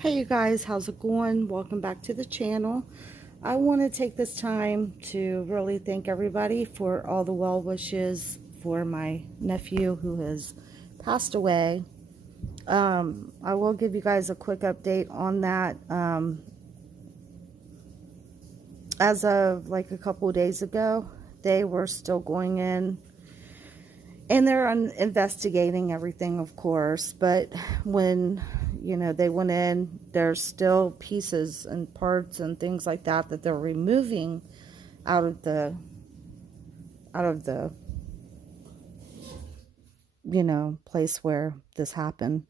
Hey you guys, how's it going? Welcome back to the channel. I want to take this time to really thank everybody for all the well wishes for my nephew who has passed away. I will give you guys a quick update on that. As of like a couple of days ago, they were still going in and they're investigating everything, of course, but when they went in, there's still pieces and parts and things like that that they're removing out of the place where this happened,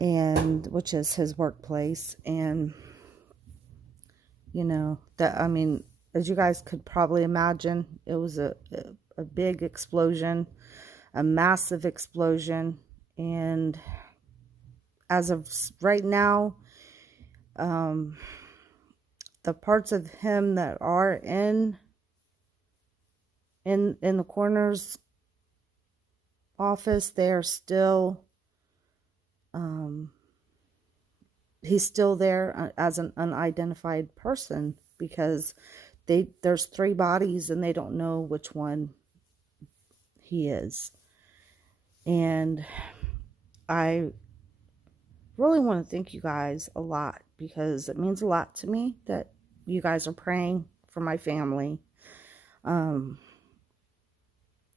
and which is his workplace. And that, I mean, as you guys could probably imagine, it was a big explosion, a massive explosion. And as of right now, the parts of him that are in the coroner's office, they are still, he's still there as an unidentified person, because there's 3 bodies and they don't know which one he is. And I really want to thank you guys a lot, because it means a lot to me that you guys are praying for my family.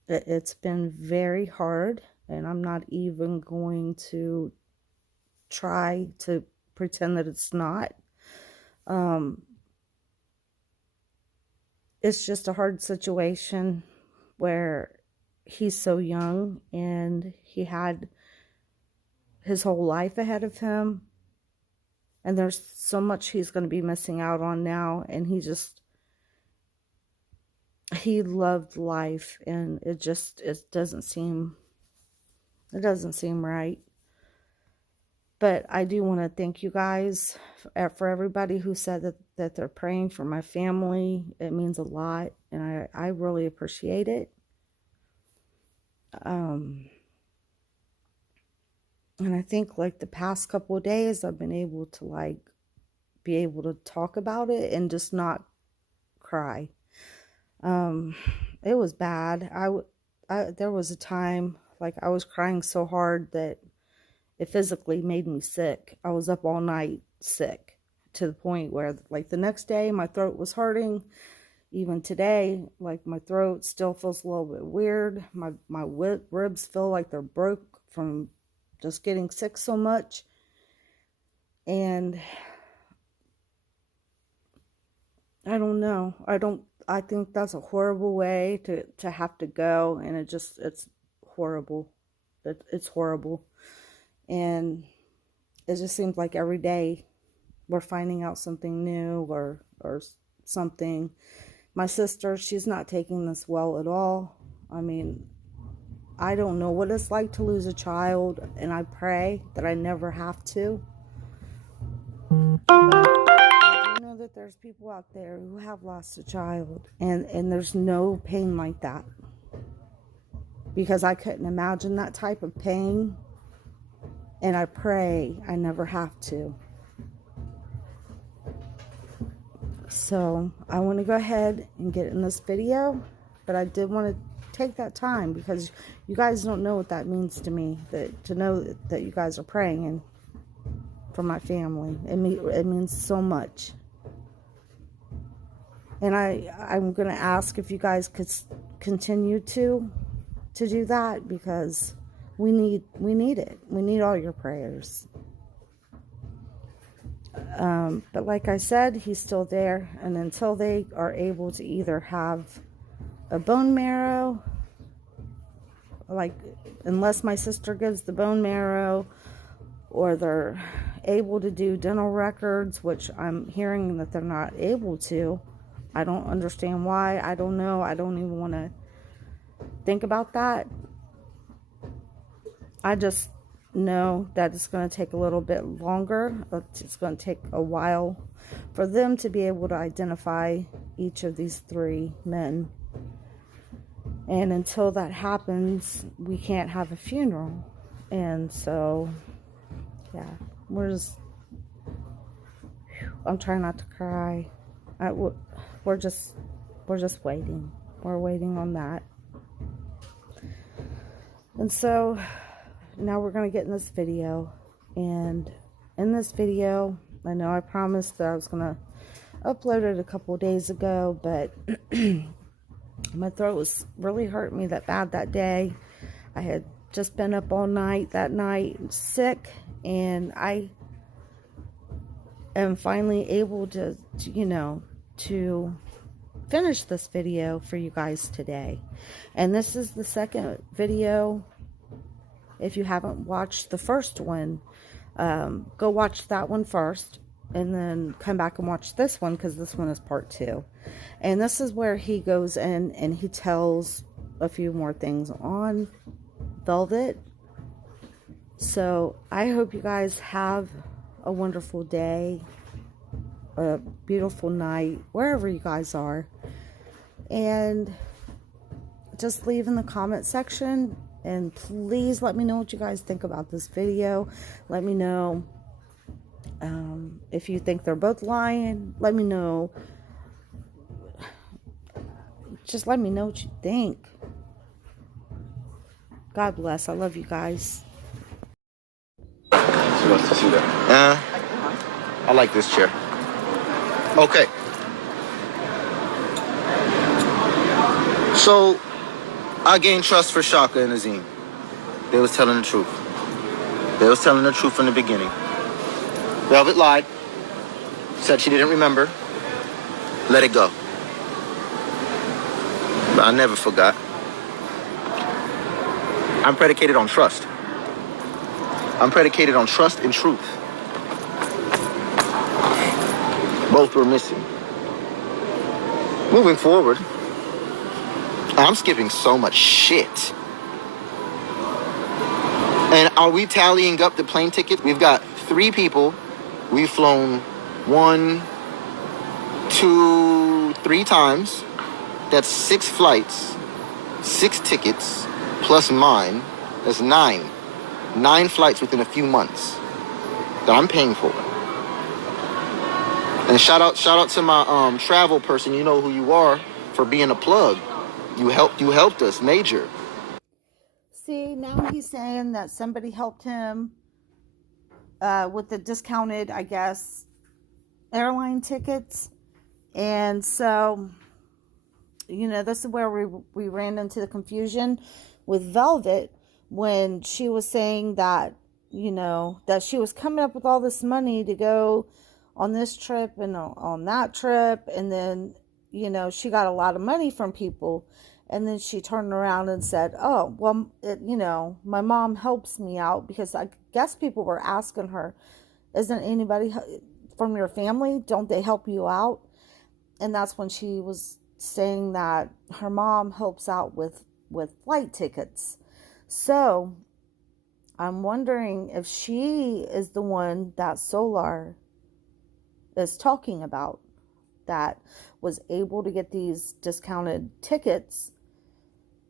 It's been very hard, and I'm not even going to try to pretend that it's not. It's just a hard situation where he's so young and he had his whole life ahead of him, and there's so much he's going to be missing out on now. And he loved life, and it doesn't seem right. But I do want to thank you guys for everybody who said that they're praying for my family. It means a lot, and I really appreciate it. And I think like the past couple of days, I've been able to be able to talk about it and just not cry. It was bad. There was a time like I was crying so hard that it physically made me sick. I was up all night sick, to the point where like the next day my throat was hurting. Even today, like my throat still feels a little bit weird. My ribs feel like they're broke from just getting sick so much. And I don't know. I think that's a horrible way to have to go. And it's horrible. It's horrible. And it just seems like every day we're finding out something new or something. My sister, she's not taking this well at all. I mean, I don't know what it's like to lose a child, and I pray that I never have to. But I do know that there's people out there who have lost a child, and there's no pain like that. Because I couldn't imagine that type of pain, and I pray I never have to. So I want to go ahead and get in this video, but I did want to take that time because you guys don't know what that means to me, to know that you guys are praying and for my family. It means so much. And I'm going to ask if you guys could continue to do that, because we need it. We need all your prayers. But like I said, he's still there, and until they are able to either have a bone marrow, like unless my sister gives the bone marrow, or they're able to do dental records, which I'm hearing that they're not able to. I don't understand why. I don't know. I don't even want to think about that. I just know that it's going to take a little bit longer. It's going to take a while for them to be able to identify each of these 3 men. And until that happens, we can't have a funeral. And so, yeah, we're just I'm trying not to cry. We're just waiting. We're waiting on that. And so now we're going to get in this video. And in this video, I know I promised that I was going to upload it a couple of days ago, but my throat was really hurting me that bad that day. I had just been up all night that night, sick, and I am finally able to finish this video for you guys today. And this is the second video. If you haven't watched the first one, go watch that one first, and then come back and watch this one, because this one is part 2. And this is where he goes in and he tells a few more things on Velvet. So I hope you guys have a wonderful day, a beautiful night, wherever you guys are. And just leave in the comment section, and please let me know what you guys think about this video. Let me know if you think they're both lying. Let me know. Just let me know what you think. God bless. I love you guys. She wants to see that. I like this chair. Okay. So, I gained trust for Shaka and Azim. They was telling the truth. They was telling the truth from the beginning. Velvet lied. Said she didn't remember. Let it go. But I never forgot. I'm predicated on trust. I'm predicated on trust and truth. Both were missing. Moving forward, I'm skipping so much shit. And are we tallying up the plane tickets? We've got 3 people. We've flown 1, 2, 3 times. That's 6 flights, 6 tickets, plus mine. That's 9. 9 flights within a few months that I'm paying for. And shout out to my travel person. You know who you are, for being a plug. You helped us major. See, now he's saying that somebody helped him with the discounted, I guess, airline tickets. And so, this is where we ran into the confusion with Velvet, when she was saying that, that she was coming up with all this money to go on this trip and on that trip. And then, she got a lot of money from people. And then she turned around and said, oh, well, my mom helps me out, because I guess people were asking her, isn't anybody from your family? Don't they help you out? And that's when she was saying that her mom helps out with flight tickets. So I'm wondering if she is the one that Solar is talking about, that was able to get these discounted tickets.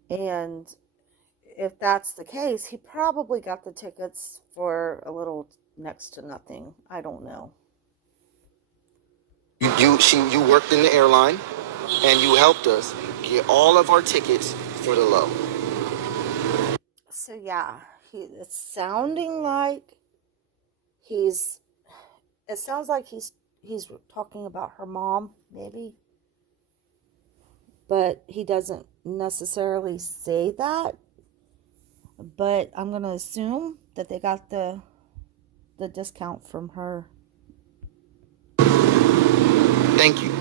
And if that's the case, he probably got the tickets for a little next to nothing. I don't know. You worked in the airline, and you helped us get all of our tickets for the low. So yeah, it's sounding like it sounds like he's talking about her mom, maybe. But he doesn't necessarily say that. But I'm going to assume that they got the discount from her. Thank you.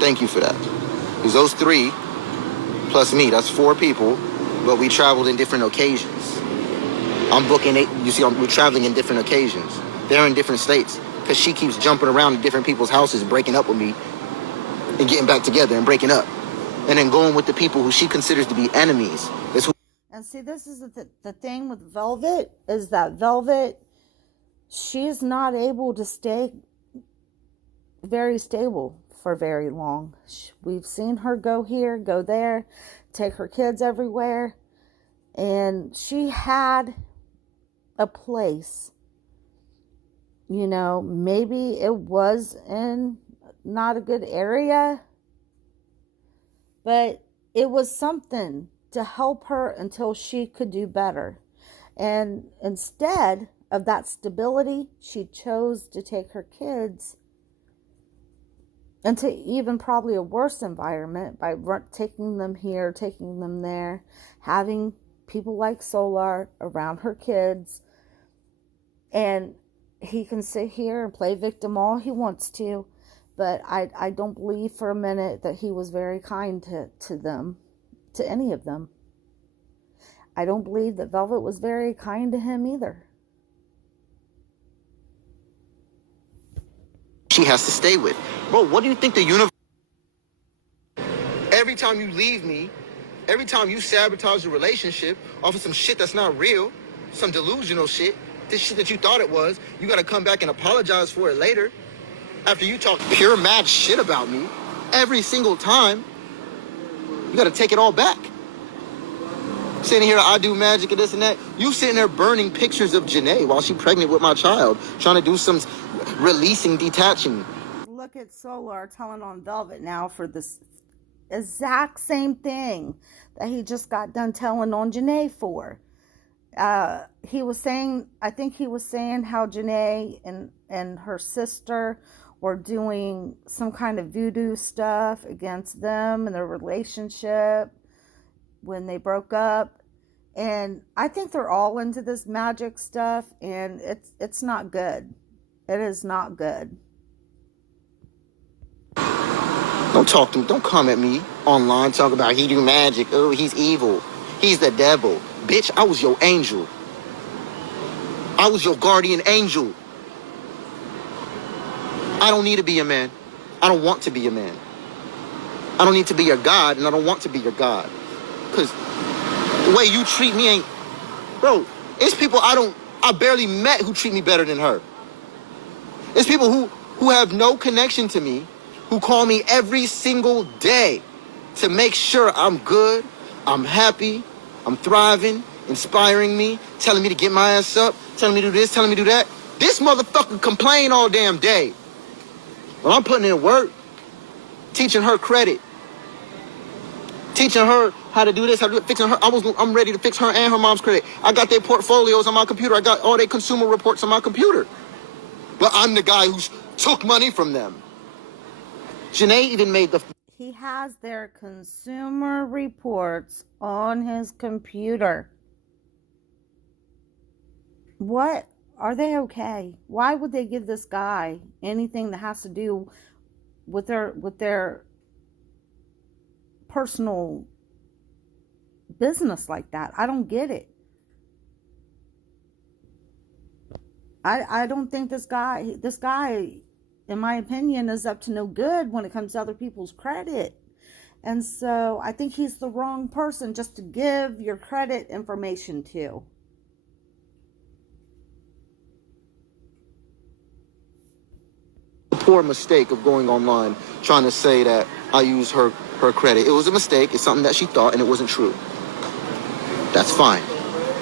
Thank you for that. Because those 3, plus me, that's 4 people, but we traveled in different occasions. I'm booking 8, we're traveling in different occasions. They're in different states, because she keeps jumping around to different people's houses and breaking up with me and getting back together and breaking up. And then going with the people who she considers to be enemies. And see, this is the thing with Velvet, is that Velvet, she's not able to stay very stable for very long. We've seen her go here, go there, take her kids everywhere. And she had a place You know, maybe it was in not a good area, but it was something to help her until she could do better. And instead of that stability, she chose to take her kids into even probably a worse environment by taking them here, taking them there, having people like Solar around her kids. And he can sit here and play victim all he wants to, but I don't believe for a minute that he was very kind to them, to any of them. I don't believe that Velvet was very kind to him either. She has to stay with. Bro, what do you think the universe... Every time you leave me, every time you sabotage the relationship off of some shit that's not real, some delusional shit, this shit that you thought it was, you gotta come back and apologize for it later. After you talk pure mad shit about me, every single time, you gotta take it all back. Sitting here, I do magic and this and that. You sitting there burning pictures of Janae while she's pregnant with my child, trying to do some releasing, detaching. Look at Solar telling on Velvet now for this exact same thing that he just got done telling on Janae for. He was saying, I think he was saying how Janae and her sister were doing some kind of voodoo stuff against them and their relationship when they broke up. And I think they're all into this magic stuff, and it's not good. It is not good. Don't talk to me. Don't come at me online talking about he do magic. Oh, he's evil. He's the devil. Bitch, I was your angel. I was your guardian angel. I don't need to be a man. I don't want to be a man. I don't need to be your God, and I don't want to be your God. Because the way you treat me ain't... Bro, it's people I barely met who treat me better than her. It's people who have no connection to me, who call me every single day to make sure I'm good, I'm happy, I'm thriving, inspiring me, telling me to get my ass up, telling me to do this, telling me to do that. This motherfucker complain all damn day. Well, I'm putting in work, teaching her credit, teaching her how to do this, how to do it, fixing her. I'm ready to fix her and her mom's credit. I got their portfolios on my computer. I got all their consumer reports on my computer. But I'm the guy who took money from them. Janae even made the... He has their consumer reports on his computer. What? Are they okay? Why would they give this guy anything that has to do with their personal business like that? I don't get it. I don't think this guy, in my opinion, is up to no good when it comes to other people's credit. And so I think he's the wrong person just to give your credit information to. Poor mistake of going online trying to say that I used her credit. It was a mistake. It's something that she thought, and it wasn't true. That's fine.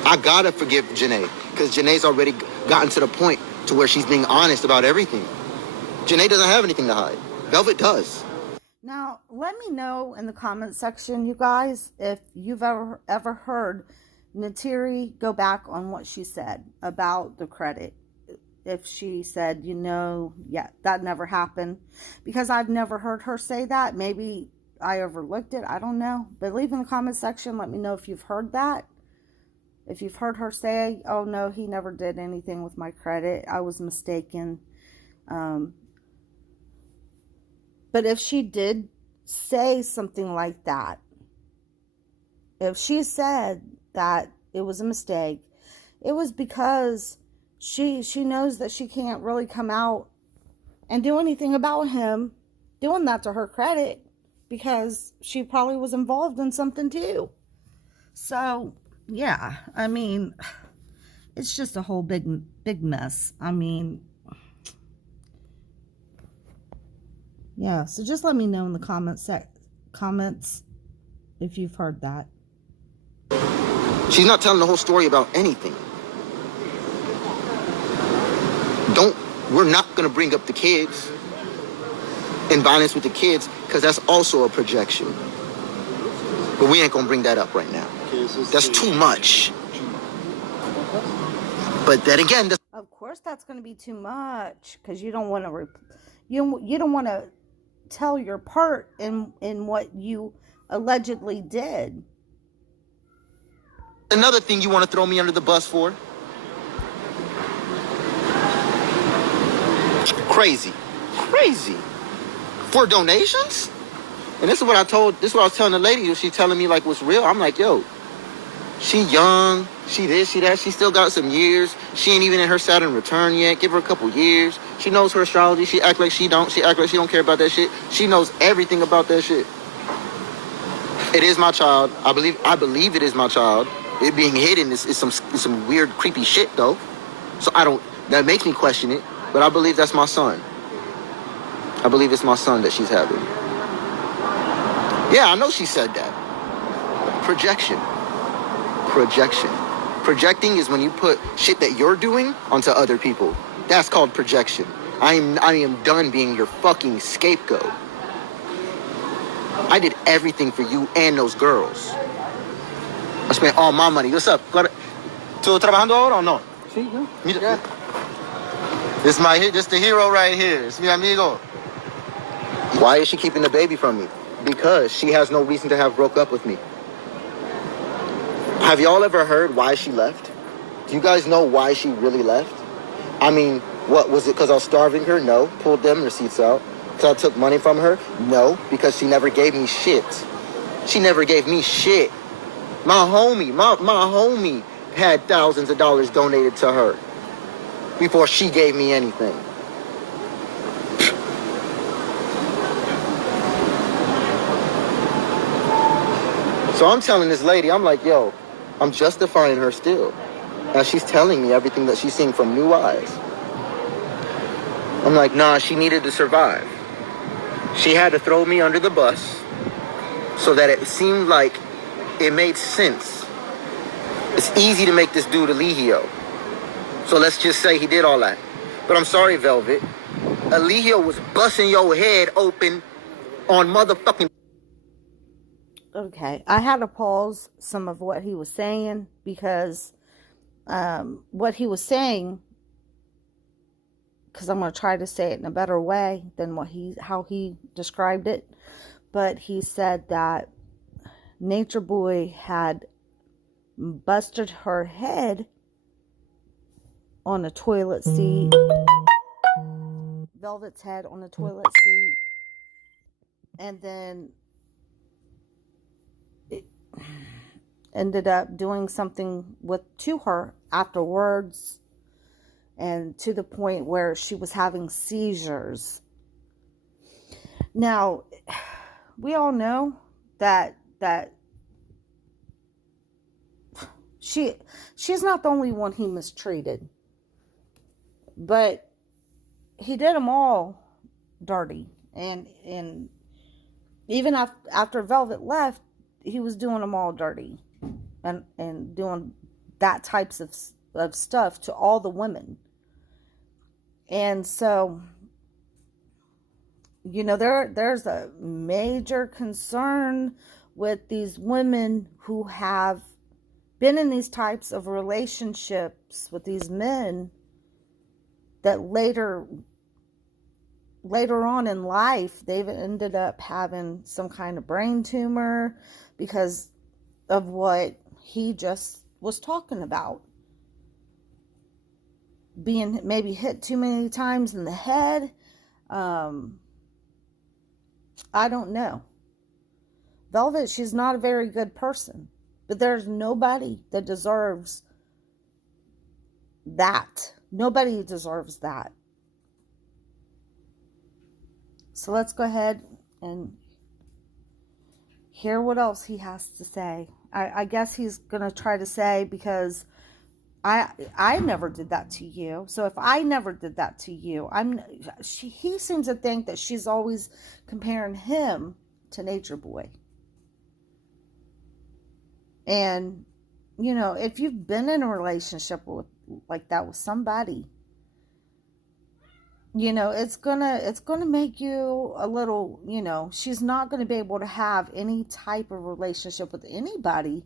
I gotta forgive Janae, because Janae's already gotten to the point to where she's being honest about everything. Janae doesn't have anything to hide. Velvet does. Now, let me know in the comment section, you guys, if you've ever heard Natiri go back on what she said about the credit. If she said, yeah, that never happened. Because I've never heard her say that. Maybe I overlooked it. I don't know. But leave in the comment section. Let me know if you've heard that. If you've heard her say, oh, no, he never did anything with my credit. I was mistaken. But if she did say something like that, if she said that it was a mistake, it was because she knows that she can't really come out and do anything about him doing that to her credit, because she probably was involved in something too. So, yeah, I mean, it's just a whole big mess. I mean, yeah, so just let me know in the comments if you've heard that. She's not telling the whole story about anything. We're not going to bring up the kids and violence with the kids because that's also a projection. But we ain't going to bring that up right now. That's too much. But then again, of course that's going to be too much because you don't want to you don't want to tell your part in what you allegedly did. Another thing you want to throw me under the bus for? Crazy. For donations? And this is what I was telling the lady. She's telling me like what's real. I'm like, yo, she young, she this, she that, she still got some years. She ain't even in her Saturn return yet. Give her a couple years. She knows her astrology. She act like she don't care about that shit. She knows everything about that shit. It is my child. I believe it is my child. It being hidden is some weird, creepy shit though. So that makes me question it, but I believe that's my son. I believe it's my son that she's having. Yeah, I know she said that. Projection. Projecting is when you put shit that you're doing onto other people. That's called projection. I am done being your fucking scapegoat. I did everything for you and those girls. I spent all my money. What's up? ¿Tú trabajando ahora o no? Sí, no. Mira. This the hero right here. It's mi amigo. Why is she keeping the baby from me? Because she has no reason to have broke up with me. Have y'all ever heard why she left? Do you guys know why she really left? I mean, what was it? Because I was starving her? No. Pulled them receipts out. Because I took money from her? No. Because she never gave me shit. She never gave me shit. My homie had thousands of dollars donated to her before she gave me anything. So I'm telling this lady, I'm like, yo, I'm justifying her still. Now she's telling me everything that she's seeing from new eyes. I'm like, nah, she needed to survive. She had to throw me under the bus so that it seemed like it made sense. It's easy to make this dude Eligio. So let's just say he did all that. But I'm sorry, Velvet. Eligio was busting your head open on motherfucking... Okay, I had to pause some of what he was saying because what he was saying, because I'm going to try to say it in a better way than how he described it, but he said that Nature Boy had busted her head on a toilet seat, Velvet's head on a toilet seat, and then it ended up doing something to her afterwards, and to the point where she was having seizures. Now, we all know that she's not the only one he mistreated, but he did them all dirty, and even after Velvet left, he was doing them all dirty, and doing that types of stuff to all the women. And so, there's a major concern with these women who have been in these types of relationships with these men that later on in life they've ended up having some kind of brain tumor because of what he just was talking about. Being maybe hit too many times in the head. I don't know. Velvet, she's not a very good person. But there's nobody that deserves that. Nobody deserves that. So let's go ahead and hear what else he has to say. I guess he's going to try to say, because I never did that to you. So if I never did that to you, he seems to think that she's always comparing him to Nature Boy. And, if you've been in a relationship like that with somebody, it's gonna make you a little, she's not gonna be able to have any type of relationship with anybody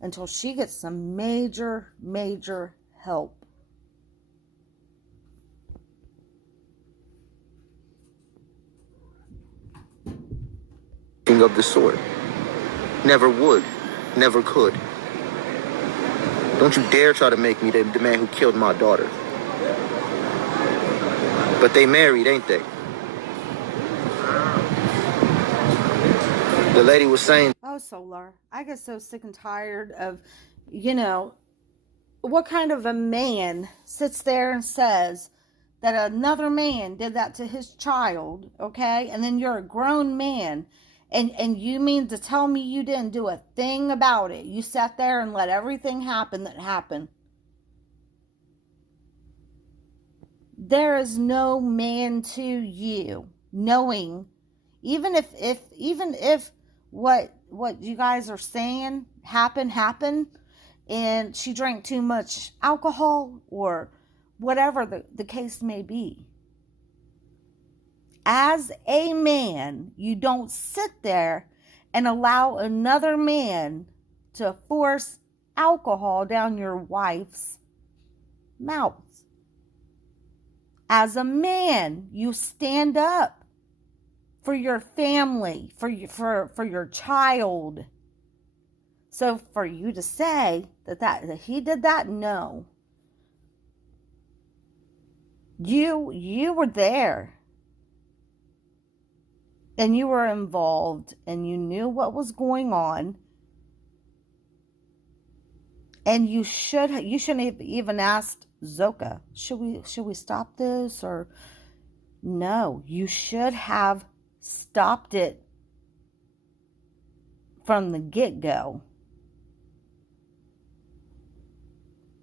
until she gets some major, major help. Of the sort. Never would. Never could. Don't you dare try to make me the man who killed my daughter. But they married, ain't they? The lady was saying, Oh, Solar, I get so sick and tired of, you know, what kind of a man sits there and says that another man did that to his child, okay? And then you're a grown man, and you mean to tell me you didn't do a thing about it? You sat there and let everything happen that happened. There is no man to you knowing, even if what you guys are saying happened, and she drank too much alcohol or whatever the case may be. As a man, you don't sit there and allow another man to force alcohol down your wife's mouth. As a man, you stand up for your family, for your child. So for you to say that he did that, no. You were there. And you were involved and you knew what was going on. And you shouldn't have even asked Zoka, should we stop this? Or no, you should have stopped it from the get-go.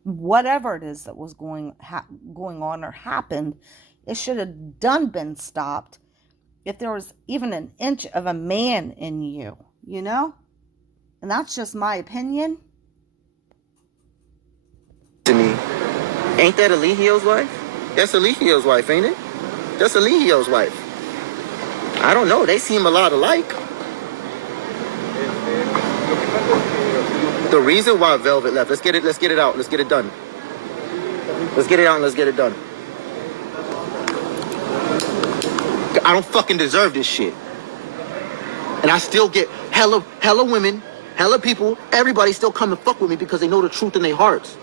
Whatever it is that was going on or happened, it should have been stopped if there was even an inch of a man in you, And that's just my opinion. to me, ain't that Eligio's wife? That's Eligio's wife, ain't it? That's Eligio's wife. I don't know. They seem a lot alike. The reason why Velvet left, let's get it out, let's get it done. Let's get it out and let's get it done. I don't fucking deserve this shit. And I still get hella women, hella people, everybody still come and fuck with me because they know the truth in their hearts.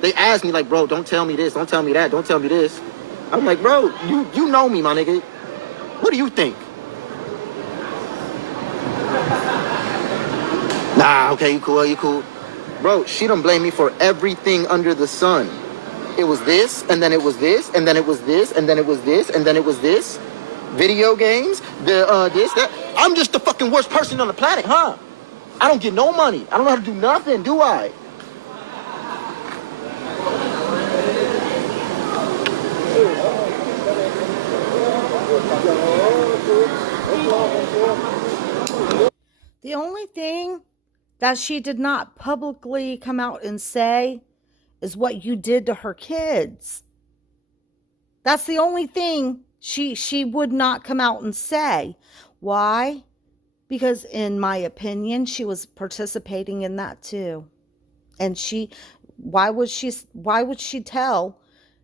They ask me like, bro, don't tell me this, don't tell me that, don't tell me this. I'm like, bro, you know me, my nigga. What do you think? Nah, okay, you cool. Bro, she done blame me for everything under the sun. It was this, and then it was this, and then it was this, and then it was this, and then it was this. Video games, this, that. I'm just the fucking worst person on the planet, huh? I don't get no money. I don't know how to do nothing, do I? The only thing that she did not publicly come out and say is what you did to her kids. That's the only thing she would not come out and say. Why? Because in my opinion, she was participating in that too. And why would she tell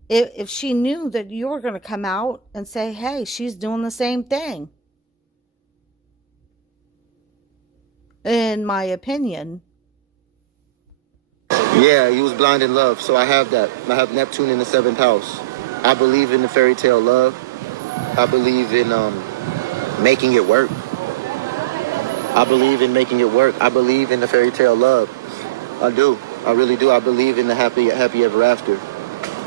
if she knew that you were going to come out and say, hey, she's doing the same thing? In my opinion. Yeah, he was blind in love, so I have that. I have Neptune in the 7th house. I believe in the fairy tale love. I believe in making it work. I believe in making it work. I believe in the fairy tale love. I do. I really do. I believe in the happy ever after.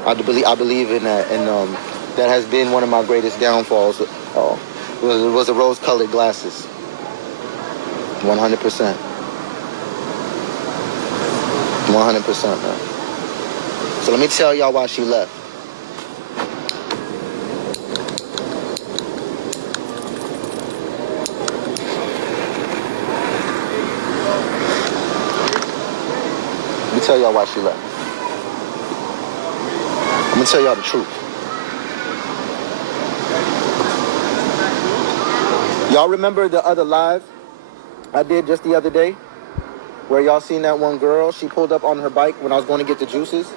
I believe in that, and that has been one of my greatest downfalls. It was the rose-colored glasses. 100%. 100%, man. So let me tell y'all why she left. Let me tell y'all why she left. I'm gonna tell y'all the truth. Y'all remember the other live I did just the other day? Where y'all seen that one girl? She pulled up on her bike when I was going to get the juices.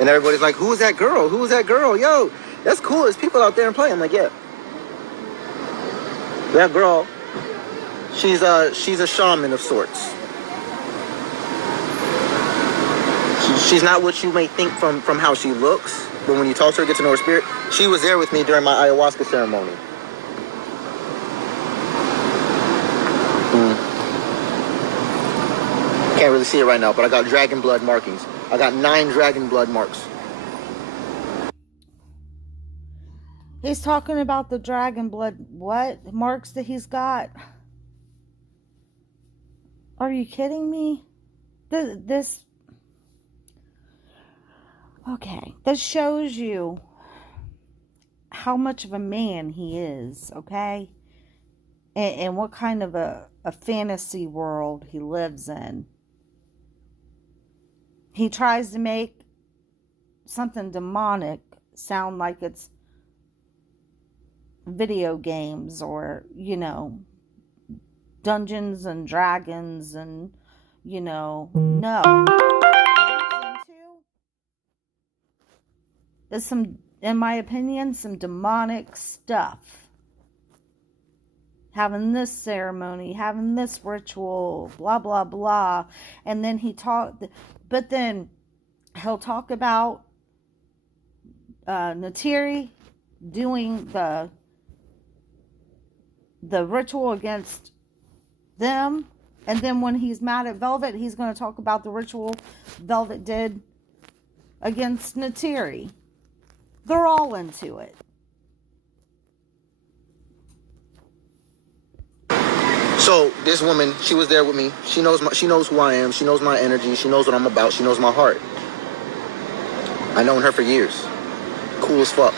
And everybody's like, who is that girl? Who is that girl? Yo, that's cool. There's people out there and playing. I'm like, yeah. That girl, she's a shaman of sorts. She's not what you may think from how she looks, but when you talk to her, get to know her spirit, she was there with me during my ayahuasca ceremony. Can't really see it right now, but I got dragon blood markings. I got 9 dragon blood marks. He's talking about the dragon blood, what? Marks that he's got? Are you kidding me? This okay, this shows you how much of a man he is, okay? And what kind of a fantasy world he lives in. He tries to make something demonic sound like it's video games or, Dungeons and Dragons and, no. There's some, in my opinion, some demonic stuff. Having this ceremony, having this ritual, blah, blah, blah. And then but then he'll talk about Natiri doing the ritual against them. And then when he's mad at Velvet, he's going to talk about the ritual Velvet did against Natiri. They're all into it. So this woman, she was there with me. She knows who I am. She knows my energy. She knows what I'm about. She knows my heart. I've known her for years. Cool as fuck.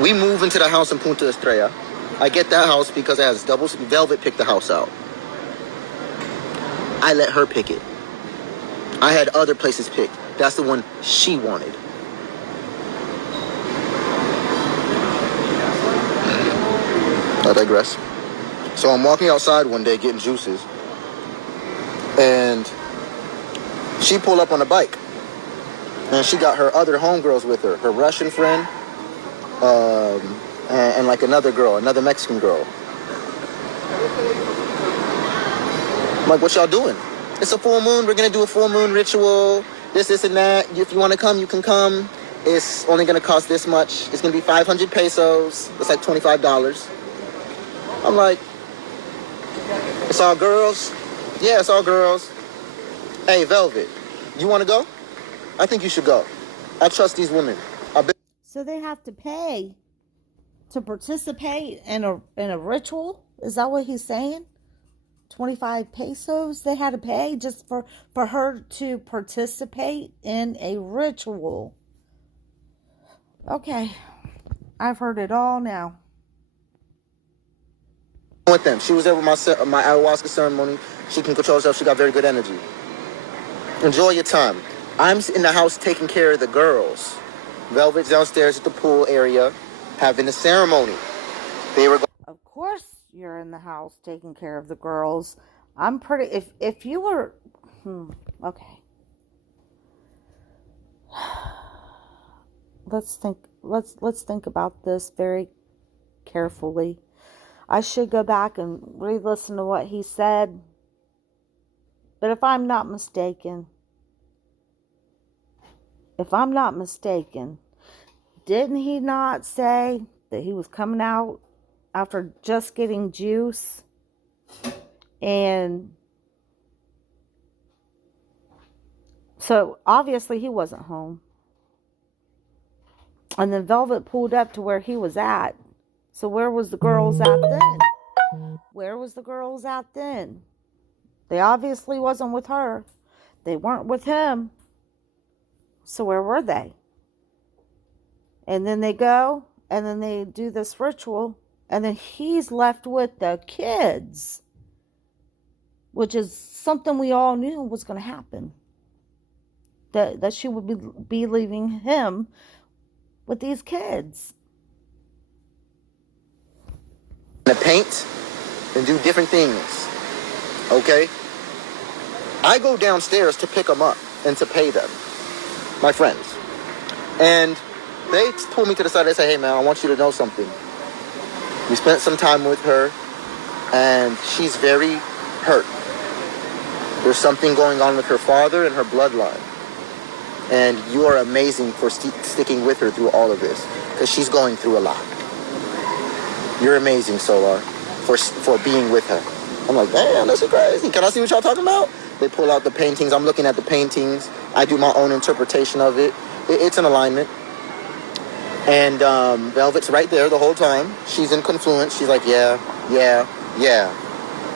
We move into the house in Punta Estrella. I get that house because it has doubles. Velvet picked the house out. I let her pick it. I had other places picked. That's the one she wanted. I digress. So I'm walking outside one day getting juices, and she pulled up on a bike, and she got her other homegirls with her, her Russian friend, and like another girl, another Mexican girl. I'm like, what y'all doing? It's a full moon. We're going to do a full moon ritual. This, and that. If you want to come, you can come. It's only going to cost this much. It's going to be 500 pesos. It's like $25. I'm like, it's all girls? Yeah, it's all girls. Hey, Velvet, you want to go? I think you should go. I trust these women. So they have to pay to participate in a ritual? Is that what he's saying? 25 pesos they had to pay just for her to participate in a ritual. Okay, I've heard it all now. With them. She was there with my ayahuasca ceremony. She can control herself. She got very good energy. Enjoy your time. I'm in the house taking care of the girls. Velvet's downstairs at the pool area having the ceremony. They were. Of course, you're in the house taking care of the girls. I'm pretty. If you were, okay. Let's think about this very carefully. I should go back and re-listen to what he said. But if I'm not mistaken, didn't he not say that he was coming out after just getting juice? And so obviously he wasn't home. And then Velvet pulled up to where he was at. So where was the girls at then? Where was the girls at then? They obviously wasn't with her. They weren't with him. So where were they? And then they go, and then they do this ritual, and then he's left with the kids, which is something we all knew was going to happen. That she would be leaving him with these kids. to paint and do different things. Okay? I go downstairs to pick them up and to pay them, my friends. And they pull me to the side. They say, hey, man, I want you to know something. We spent some time with her, and she's very hurt. There's something going on with her father and her bloodline. And you are amazing for sticking with her through all of this, because she's going through a lot. You're amazing, Solar, for being with her. I'm like, damn, this is crazy. Can I see what y'all talking about? They pull out the paintings. I'm looking at the paintings. I do my own interpretation of it. It's an alignment. And Velvet's right there the whole time. She's in confluence. She's like, yeah.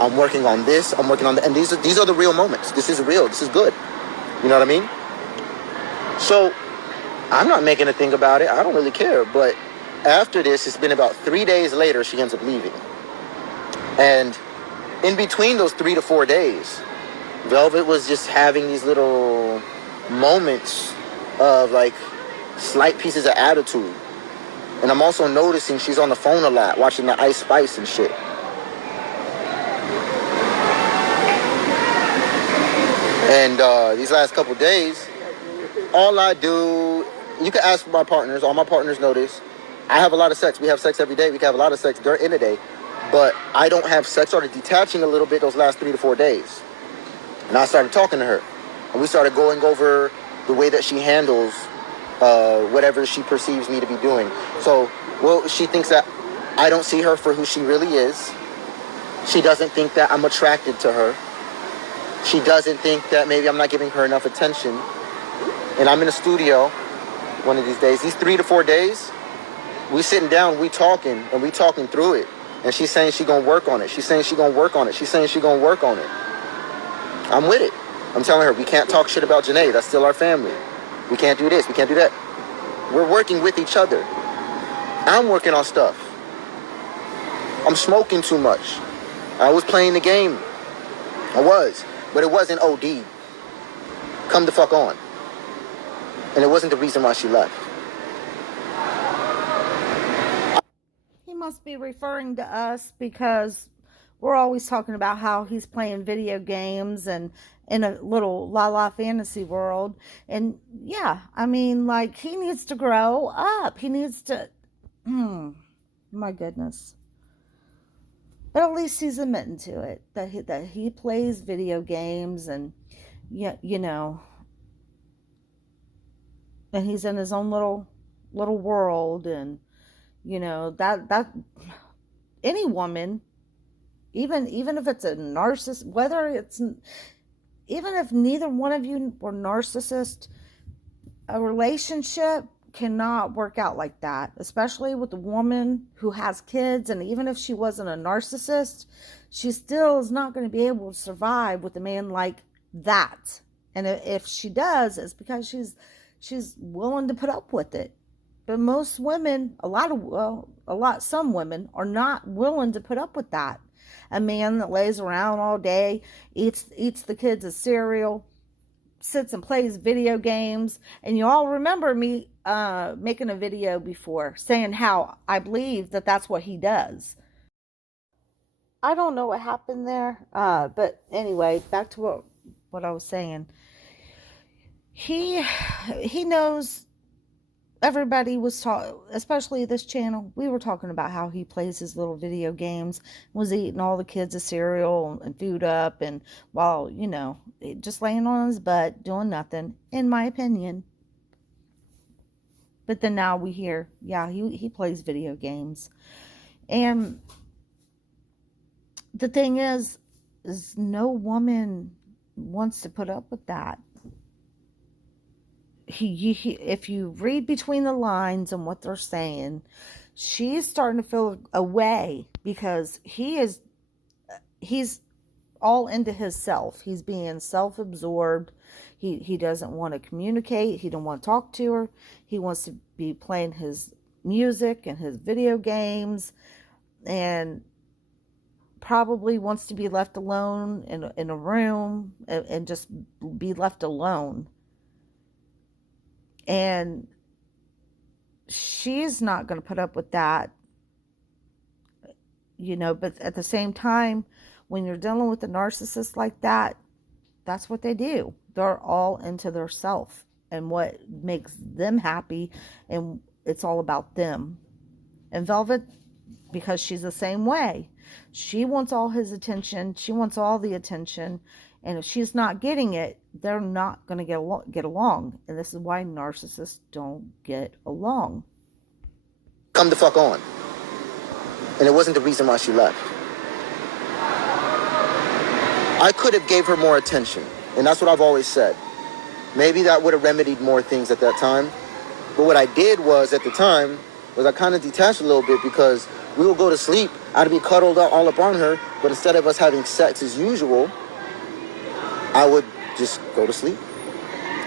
I'm working on this. I'm working on that. And these are the real moments. This is real. This is good. You know what I mean? So I'm not making a thing about it. I don't really care. But after this, it's been about 3 days later, she ends up leaving. And in between those 3 to 4 days, Velvet was just having these little moments of like slight pieces of attitude. And I'm also noticing she's on the phone a lot, watching the Ice Spice and shit. And these last couple days, all I do, you can ask my partners, all my partners know this, I have a lot of sex. We have sex every day. We can have a lot of sex in the day. But I don't have sex. Started detaching a little bit those last 3 to 4 days. And I started talking to her. And we started going over the way that she handles whatever she perceives me to be doing. So, well, she thinks that I don't see her for who she really is. She doesn't think that I'm attracted to her. She doesn't think that maybe I'm not giving her enough attention. And I'm in the studio one of these days. These 3 to 4 days, we sitting down, we talking through it. And she's saying she's going to work on it. She's saying she's going to work on it. She's saying she's going to work on it. I'm with it. I'm telling her, we can't talk shit about Janae. That's still our family. We can't do this. We can't do that. We're working with each other. I'm working on stuff. I'm smoking too much. I was playing the game. I was. But it wasn't OD. Come the fuck on. And it wasn't the reason why she left. He must be referring to us because we're always talking about how he's playing video games and in a little la la fantasy world. And yeah, I mean, like, he needs to grow up. He needs to, my goodness. But at least he's admitting to it, that he plays video games and, yeah, you know, and he's in his own little world. And, you know, that any woman, even if it's a narcissist, whether it's, even if neither one of you were narcissist, a relationship cannot work out like that, especially with a woman who has kids. And even if she wasn't a narcissist, she still is not going to be able to survive with a man like that. And if she does, it's because she's willing to put up with it. But most women, some women are not willing to put up with that. A man that lays around all day, eats the kids a cereal, sits and plays video games. And you all remember me making a video before saying how I believe that that's what he does. I don't know what happened there, but anyway, back to what I was saying. He knows. Everybody was talking, especially this channel, we were talking about how he plays his little video games, was eating all the kids a cereal and food up, and while, you know, just laying on his butt, doing nothing, in my opinion. But then now we hear, yeah, he plays video games. And the thing is no woman wants to put up with that. If you read between the lines and what they're saying, she's starting to feel a way because he's all into his self. He's being self-absorbed. He doesn't want to communicate. He don't want to talk to her. He wants to be playing his music and his video games, and probably wants to be left alone in a room and just be left alone. And she's not going to put up with that. but at the same time, when you're dealing with a narcissist like that, that's what they do. They're all into their self and what makes them happy, and it's all about them. And Velvet, because she's the same way, she wants all his attention, she wants all the attention, and if she's not getting it, they're not going to get along. And this is why narcissists don't get along. Come the fuck on. And it wasn't the reason why she left. I could have gave her more attention, and that's what I've always said. Maybe that would have remedied more things at that time. But what I did was, at the time, was I kind of detached a little bit, because we would go to sleep, I'd be cuddled up all up on her, but instead of us having sex as usual, I would just go to sleep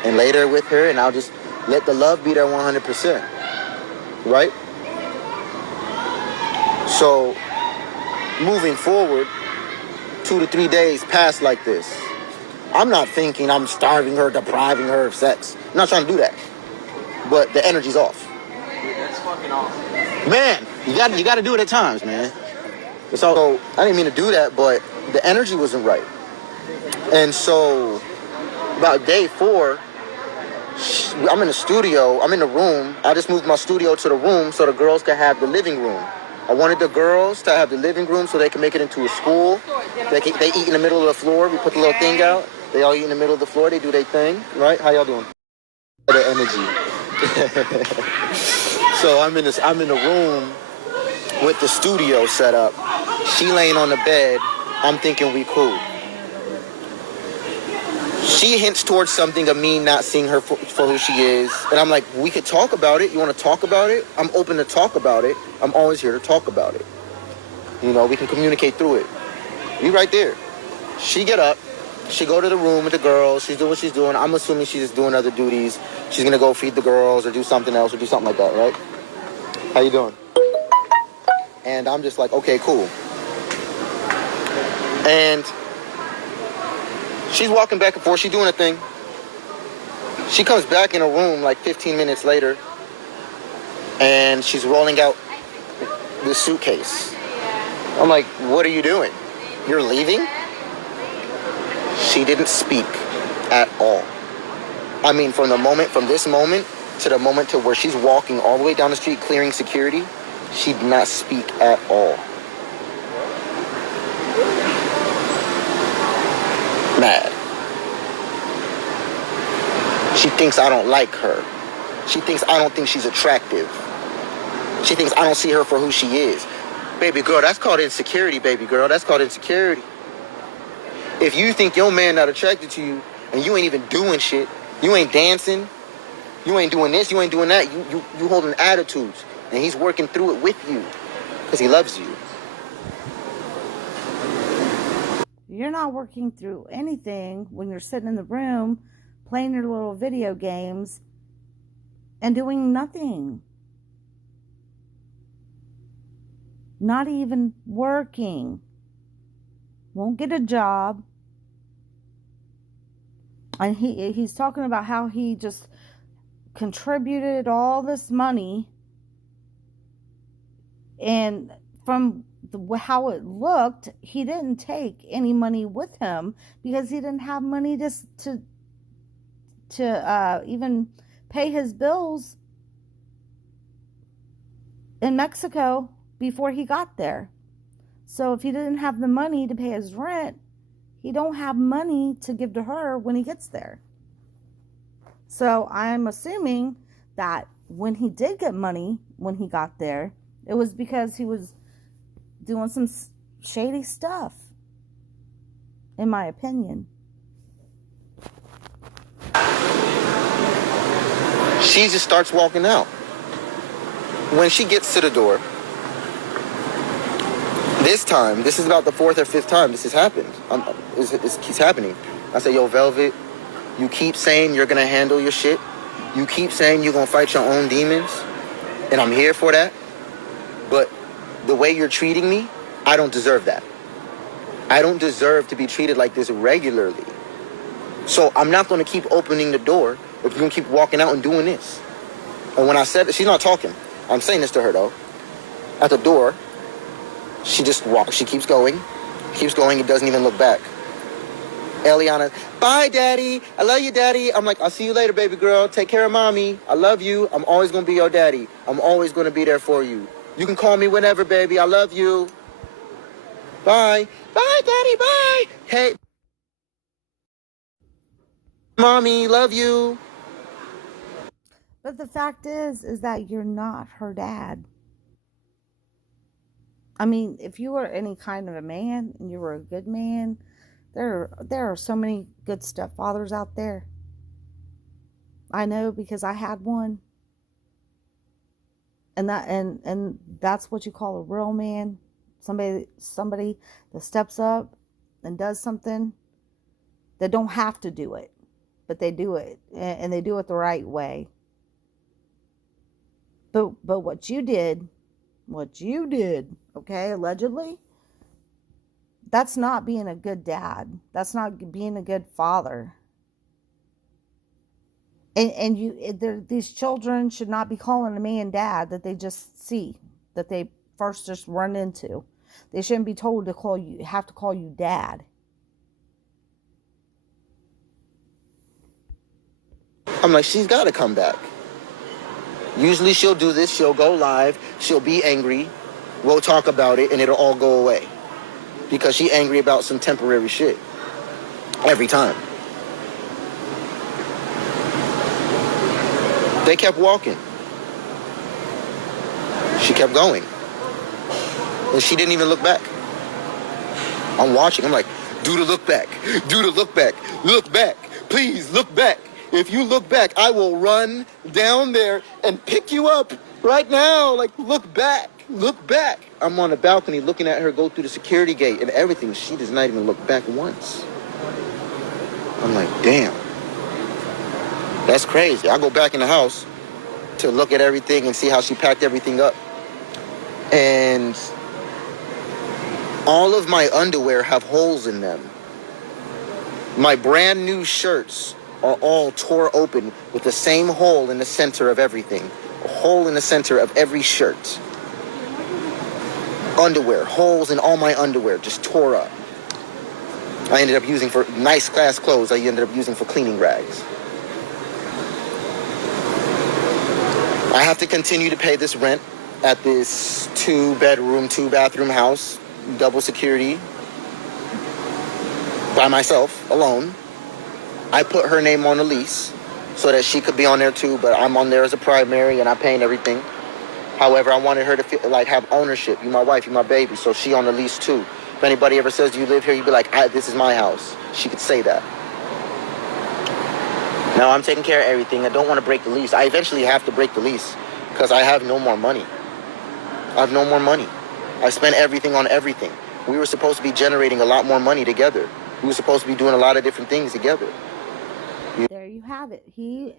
and lay there with her, and I'll just let the love be there 100%, right? So, moving forward, 2 to 3 days pass like this. I'm not thinking I'm starving her, depriving her of sex. I'm not trying to do that. But the energy's off. Dude, that's fucking awesome. Man, you got to do it at times, man. So I didn't mean to do that, but the energy wasn't right. And so about day 4, I'm in the studio, I'm in the room. I just moved my studio to the room so the girls could have the living room. I wanted the girls to have the living room so they can make it into a school. They eat in the middle of the floor. We put the little thing out. They all eat in the middle of the floor. They do their thing, right? How y'all doing? The energy. So I'm in the room with the studio set up. She laying on the bed. I'm thinking we cool. She hints towards something of me not seeing her for who she is. And I'm like, we could talk about it. You want to talk about it? I'm open to talk about it. I'm always here to talk about it. We can communicate through it. We right there. She get up. She go to the room with the girls. She's doing what she's doing. I'm assuming she's just doing other duties. She's going to go feed the girls or do something else or do something like that, right? How you doing? And I'm just like, okay, cool. And she's walking back and forth. She's doing a thing. She comes back in a room like 15 minutes later, and she's rolling out the suitcase. I'm like, what are you doing? You're leaving? She didn't speak at all. I mean, from this moment to the moment to where she's walking all the way down the street clearing security, she did not speak at all. Mad. She thinks I don't like her. She thinks I don't think she's attractive. She thinks I don't see her for who she is. Baby girl, that's called insecurity, baby girl. That's called insecurity. If you think your man not attracted to you and you ain't even doing shit, you ain't dancing, you ain't doing this, you ain't doing that, you holding attitudes, and he's working through it with you because he loves you. You're not working through anything when you're sitting in the room playing your little video games and doing nothing. Not even working. Won't get a job. And he's talking about how he just contributed all this money, and from how it looked, he didn't take any money with him because he didn't have money to even pay his bills in Mexico before he got there. So if he didn't have the money to pay his rent, he don't have money to give to her when he gets there. So I'm assuming that when he did get money when he got there, it was because he was doing some shady stuff, in my opinion. She just starts walking out. When she gets to the door, this time, this is about the 4th or 5th time this has happened. It keeps happening. I say, yo, Velvet, you keep saying you're going to handle your shit. You keep saying you're going to fight your own demons. And I'm here for that. But the way you're treating me, I don't deserve that. I don't deserve to be treated like this regularly. So I'm not going to keep opening the door if you're going to keep walking out and doing this. And when I said, she's not talking. I'm saying this to her, though. At the door, She just walks. She keeps going. It doesn't even look back. Eliana, bye, Daddy. I love you, Daddy. I'm like, I'll see you later, baby girl. Take care of Mommy. I love you. I'm always going to be your daddy. I'm always going to be there for you. You can call me whenever, baby. I love you. Bye. Bye, Daddy. Bye. Hey, Mommy, love you. But the fact is that you're not her dad. I mean, if you were any kind of a man and you were a good man, there are so many good stepfathers out there. I know because I had one. And that's what you call a real man. Somebody that steps up and does something. That don't have to do it, but they do it, and they do it the right way. But what you did, okay, allegedly, that's not being a good dad. That's not being a good father. And these children should not be calling a man dad that they just see, that they first just run into. They shouldn't be told to have to call you dad. I'm like, she's got to come back. Usually she'll do this. She'll go live. She'll be angry. We'll talk about it, and it'll all go away. Because she's angry about some temporary shit. Every time. They kept walking. She kept going. And she didn't even look back. I'm watching. I'm like, do the look back. Do the look back. Look back. Please look back. If you look back, I will run down there and pick you up right now. Like, look back. Look back. I'm on the balcony looking at her go through the security gate and everything. She does not even look back once. I'm like, damn. That's crazy. I go back in the house to look at everything and see how she packed everything up. And all of my underwear have holes in them. My brand new shirts are all tore open with the same hole in the center of everything. A hole in the center of every shirt. Underwear, holes in all my underwear, just tore up. I ended up using for nice class clothes, I ended up using for cleaning rags. I have to continue to pay this rent at this 2-bedroom, 2-bathroom house, double security, by myself, alone. I put her name on the lease so that she could be on there too, but I'm on there as a primary and I'm paying everything. However, I wanted her to feel, like, have ownership. You my wife, you my baby, so she on the lease too. If anybody ever says, do you live here? You'd be like, this is my house. She could say that. Now I'm taking care of everything. I don't want to break the lease. I eventually have to break the lease because I have no more money. I have no more money. I spent everything on everything. We were supposed to be generating a lot more money together. We were supposed to be doing a lot of different things together. There you have it. He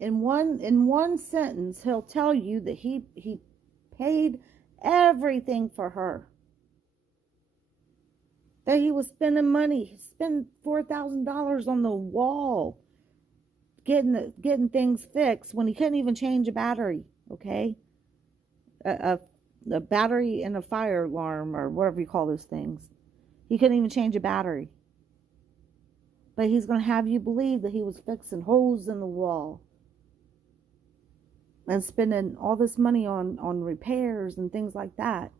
in one sentence he'll tell you that he paid everything for her. That he was spending money. He spent $4,000 on the wall getting things fixed when he couldn't even change a battery, okay? A battery and a fire alarm or whatever you call those things. He couldn't even change a battery. But he's going to have you believe that he was fixing holes in the wall and spending all this money on repairs and things like that.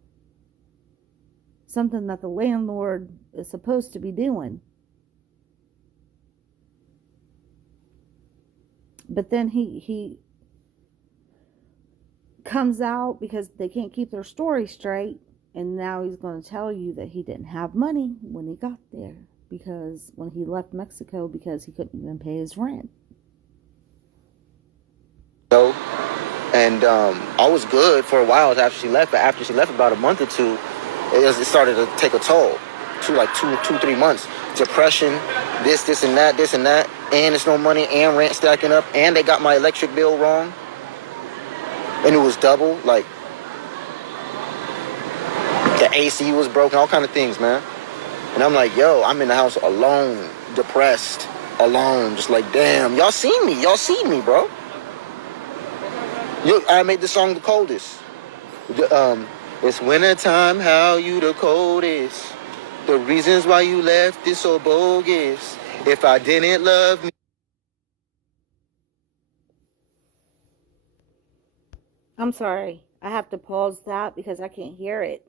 Something that the landlord is supposed to be doing. But then he comes out because they can't keep their story straight, and now he's going to tell you that he didn't have money when he got there, because when he left Mexico, because he couldn't even pay his rent. And I was good for a while after she left, but after she left about a month or two, it started to take a toll. 3 months. Depression, this and that, and there's no money, and rent stacking up, and they got my electric bill wrong. And it was double, like, the AC was broken, all kind of things, man. And I'm like, yo, I'm in the house alone, depressed, alone, just like, damn, y'all seen me, bro. I made the song The Coldest. It's wintertime, how you the coldest. The reasons why you left is so bogus. If I didn't love me. I'm sorry. I have to pause that because I can't hear it.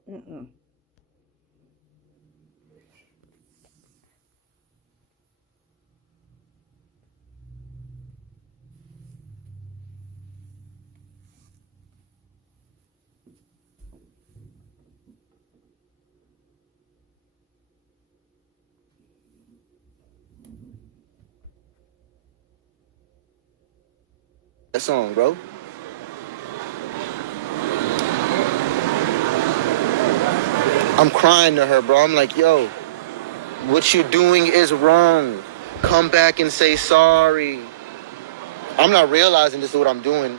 That song, bro. I'm crying to her, bro. I'm like, yo, what you're doing is wrong. Come back and say sorry. I'm not realizing this is what I'm doing.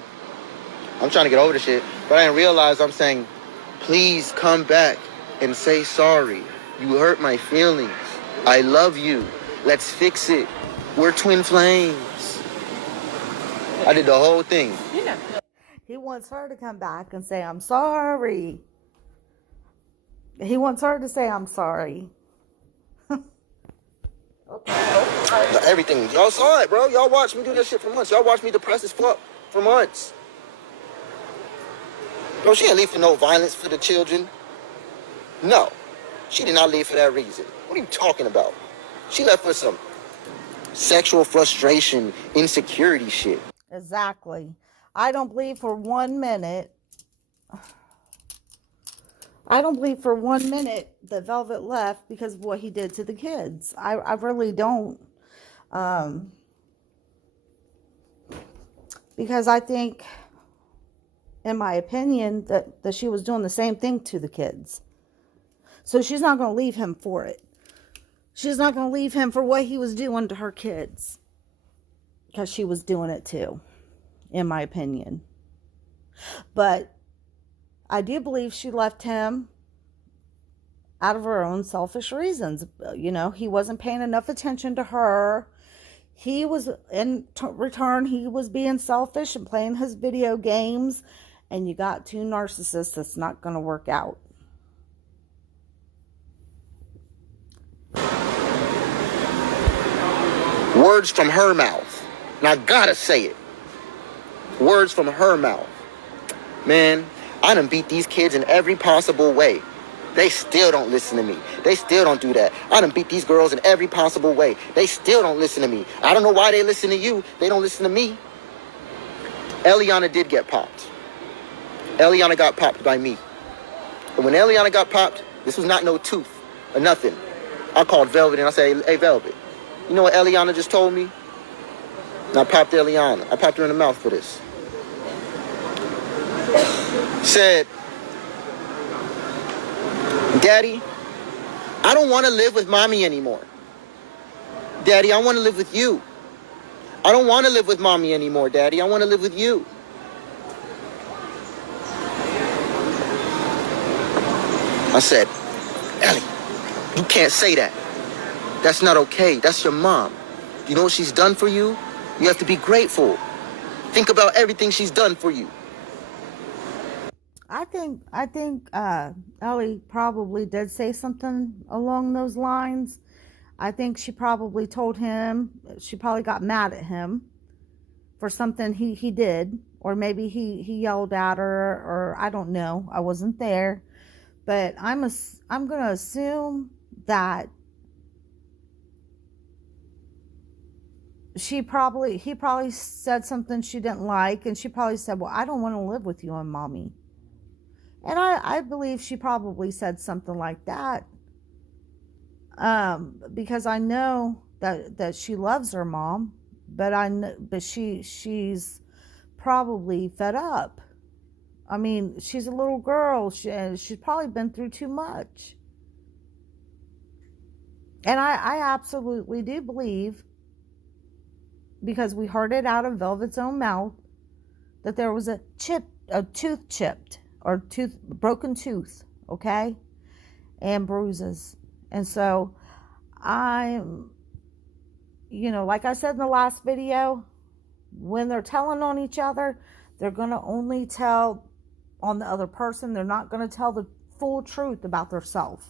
I'm trying to get over the shit. But I didn't realize I'm saying, please come back and say sorry. You hurt my feelings. I love you. Let's fix it. We're twin flames. I did the whole thing. He wants her to come back and say, I'm sorry. He wants her to say, I'm sorry. Okay. Everything. Y'all saw it, bro. Y'all watched me do this shit for months. Y'all watched me depressed as fuck for months. Bro, she didn't leave for no violence for the children. No. She did not leave for that reason. What are you talking about? She left for some sexual frustration, insecurity shit. Exactly. I don't believe for 1 minute. I don't believe for 1 minute that Velvet left because of what he did to the kids. I really don't. Because I think, in my opinion, that she was doing the same thing to the kids. So she's not going to leave him for it. She's not going to leave him for what he was doing to her kids. Because she was doing it too, in my opinion. But I do believe she left him out of her own selfish reasons. You know, he wasn't paying enough attention to her. He was, in return, he was being selfish and playing his video games. And you got two narcissists that's not going to work out. Words from her mouth. And I gotta say it. Words from her mouth. Man, I done beat these kids in every possible way. They still don't listen to me. They still don't do that. I done beat these girls in every possible way. They still don't listen to me. I don't know why they listen to you. They don't listen to me. Eliana did get popped. Eliana got popped by me. And when Eliana got popped, this was not no tooth or nothing. I called Velvet and I said, hey, Velvet, you know what Eliana just told me? And I popped Eliana. I popped her in the mouth for this. Said, Daddy, I don't want to live with Mommy anymore. Daddy, I want to live with you. I don't want to live with Mommy anymore, Daddy. I want to live with you. I said, Ellie, you can't say that. That's not okay. That's your mom. You know what she's done for you? You have to be grateful. Think about everything she's done for you. I think Ellie probably did say something along those lines. I think she probably told him, she probably got mad at him for something he did, or maybe he yelled at her, or I don't know. I wasn't there. But I'm going to assume that he probably said something she didn't like, and she probably said, well, I don't want to live with you and Mommy. And I believe she probably said something like that. Because I know that she loves her mom, but she's probably fed up. I mean, she's a little girl. She's probably been through too much. And I absolutely do believe, because we heard it out of Velvet's own mouth, that there was a tooth chipped, or broken tooth, okay, and bruises. And so I'm, like I said in the last video, when they're telling on each other, they're going to only tell on the other person. They're not going to tell the full truth about themselves.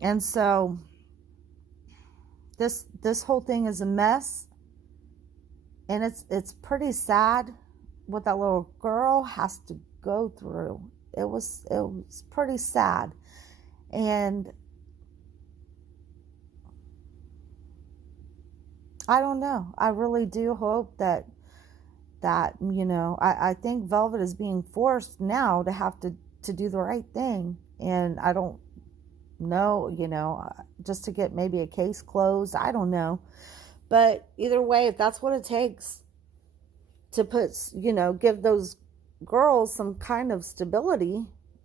And so this whole thing is a mess, and it's pretty sad what that little girl has to go through. It was pretty sad. And I don't know. I really do hope that I think Velvet is being forced now to have to do the right thing. And I don't know, just to get maybe a case closed. I don't know. But either way, if that's what it takes to put, give those girls some kind of stability,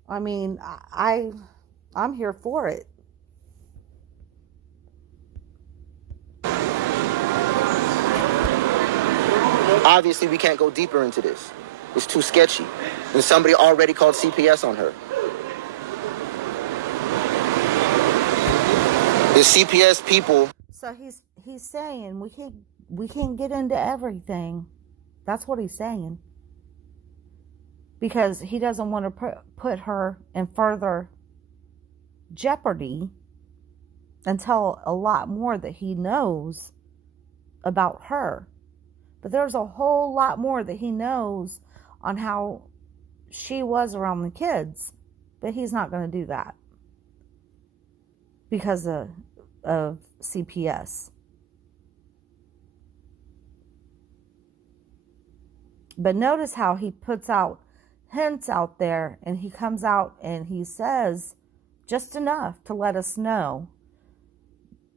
I mean, I'm here for it. Obviously, we can't go deeper into this. It's too sketchy. And somebody already called CPS on her. The CPS people. So he's saying we can't get into everything. That's what he's saying. Because he doesn't want to put her in further jeopardy until a lot more that he knows about her. But there's a whole lot more that he knows on how she was around the kids. But he's not going to do that because of CPS. But notice how he puts out hints out there, and he comes out and he says just enough to let us know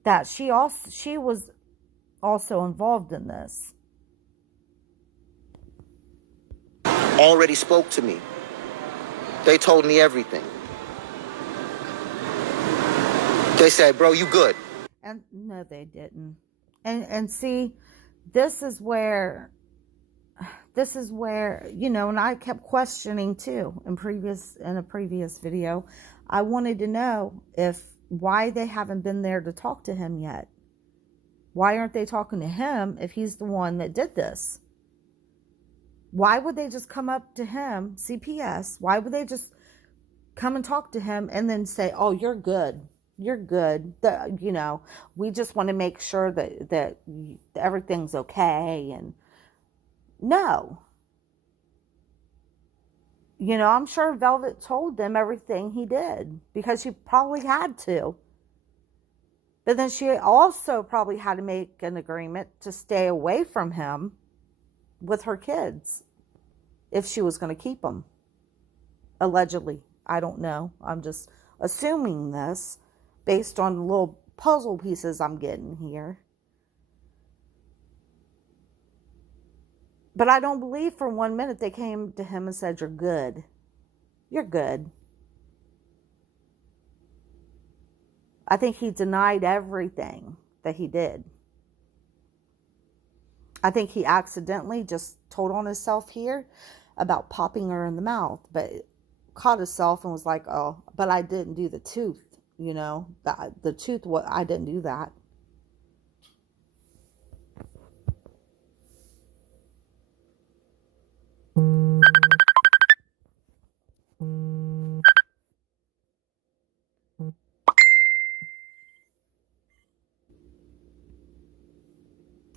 that she was also involved in this. Already spoke to me. They told me everything. They said, bro, you good. And no, they didn't. And see, this is where, and I kept questioning too in a previous video. I wanted to know why they haven't been there to talk to him yet. Why aren't they talking to him if he's the one that did this? Why would they just come up to him, CPS? Why would they just come and talk to him and then say, oh, you're good. You're good. We just want to make sure that everything's okay. And no. I'm sure Velvet told them everything he did because she probably had to. But then she also probably had to make an agreement to stay away from him with her kids if she was going to keep them. Allegedly. I don't know. I'm just assuming this based on the little puzzle pieces I'm getting here. But I don't believe for 1 minute they came to him and said, you're good. You're good. I think he denied everything that he did. I think he accidentally just told on himself here about popping her in the mouth, but caught himself and was like, oh, but I didn't do the tooth, the tooth, I didn't do that.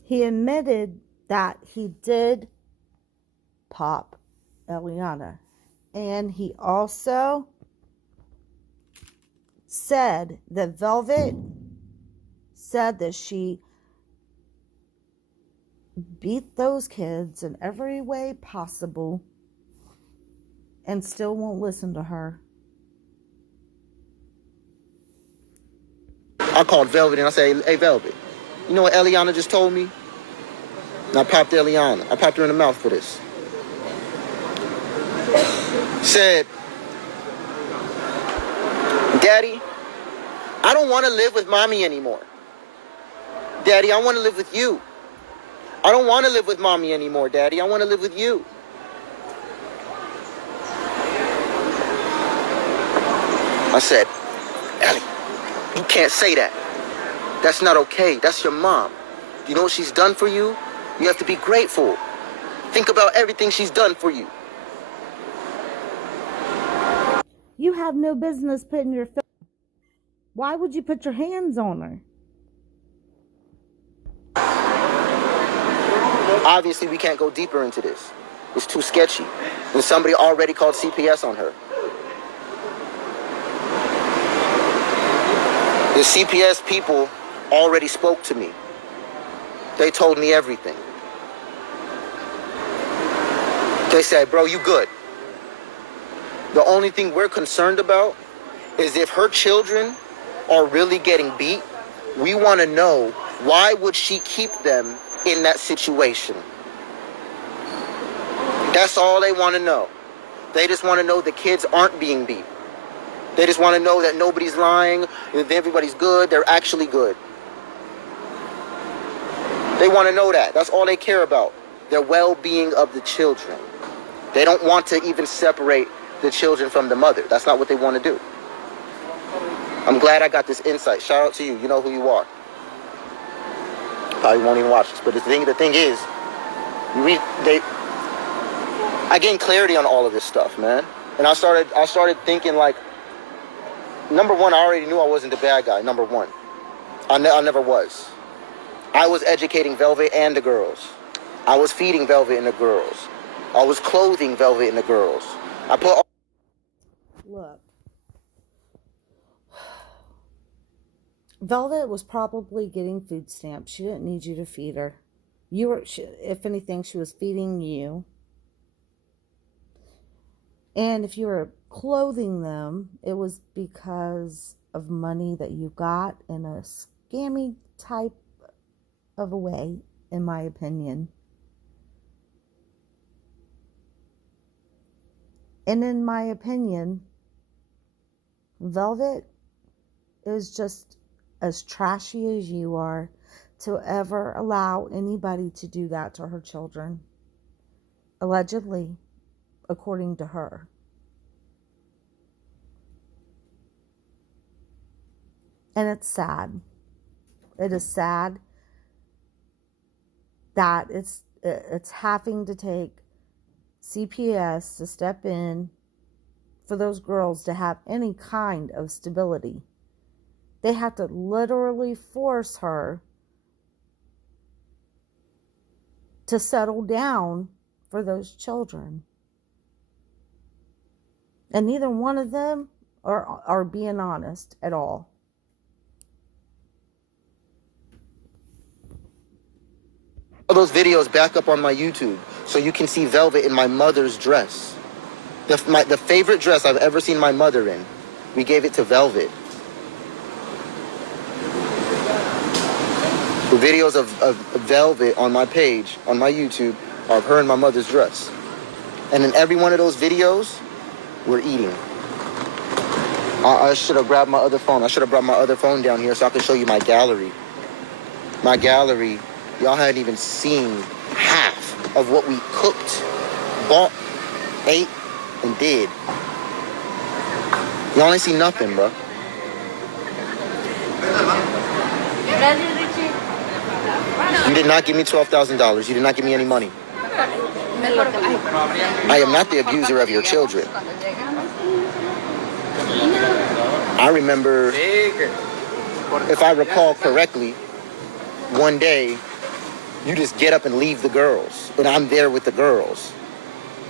He admitted that he did pop Eliana. And he also said that Velvet said that she beat those kids in every way possible and still won't listen to her. I called Velvet and I said, hey, Velvet, you know what Eliana just told me? And I popped Eliana. I popped her in the mouth for this. Said, Daddy, I don't want to live with Mommy anymore. Daddy, I want to live with you. I don't want to live with Mommy anymore, Daddy. I want to live with you. I said, Ellie, you can't say that. That's not okay. That's your mom. You know what she's done for you? You have to be grateful. Think about everything she's done for you. You have no business putting your... Why would you put your hands on her? Obviously, we can't go deeper into this. It's too sketchy. And somebody already called CPS on her. The CPS people already spoke to me. They told me everything. They said, bro, you good. The only thing we're concerned about is if her children are really getting beat, we want to know why would she keep them in that situation. That's all they want to know. They just want to know the kids aren't being beat. They just want to know that nobody's lying, that everybody's good, they're actually good. They want to know that. That's all they care about. The well-being of the children. They don't want to even separate the children from the mother. That's not what they want to do. I'm glad I got this insight. Shout out to you. You know who you are. Probably won't even watch this. But the thing is, I gained clarity on all of this stuff, man. And I started thinking, like, number one, I already knew I wasn't the bad guy, number one. I never was. I was educating Velvet and the girls. I was feeding Velvet and the girls. I was clothing Velvet and the girls. Look. Velvet was probably getting food stamps. She didn't need you to feed her. If anything, she was feeding you. And if you were clothing them, it was because of money that you got in a scammy type of a way, in my opinion. And in my opinion, Velvet is just as trashy as you are to ever allow anybody to do that to her children. Allegedly, according to her. And it's sad. It is sad that it's having to take CPS to step in for those girls to have any kind of stability. They have to literally force her to settle down for those children. And neither one of them are being honest at all. Those videos back up on my YouTube so you can see Velvet in my mother's dress. The favorite dress I've ever seen my mother in. We gave it to Velvet. The videos of Velvet on my page, on my YouTube, are of her in my mother's dress. And in every one of those videos, we're eating. I should have grabbed my other phone. I should have brought my other phone down here so I could show you my gallery. My gallery, y'all hadn't even seen half of what we cooked, bought, ate, and did. Y'all ain't seen nothing, bro. You did not give me $12,000. You did not give me any money. I am not the abuser of your children. I remember, if I recall correctly, one day, you just get up and leave the girls. And I'm there with the girls.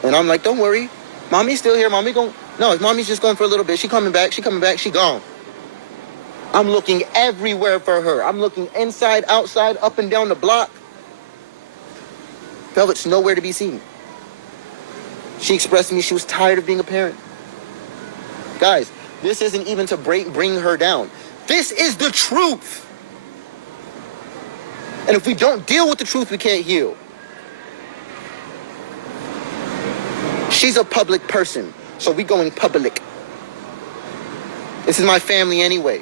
And I'm like, don't worry. Mommy's still here. Mommy going... No, mommy's just going for a little bit. She coming back. She gone. I'm looking everywhere for her. I'm looking inside, outside, up and down the block. Velvet's nowhere to be seen. She expressed to me she was tired of being a parent. Guys, this isn't even to bring her down. This is the truth. And if we don't deal with the truth, we can't heal. She's a public person, so we going public. This is my family anyway.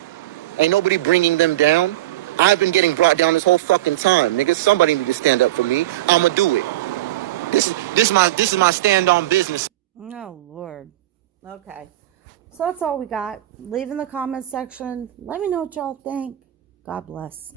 Ain't nobody bringing them down. I've been getting brought down this whole fucking time, nigga. Somebody need to stand up for me. I'ma do it. This is my stand on business. Oh, Lord. Okay. So that's all we got. Leave in the comments section. Let me know what y'all think. God bless.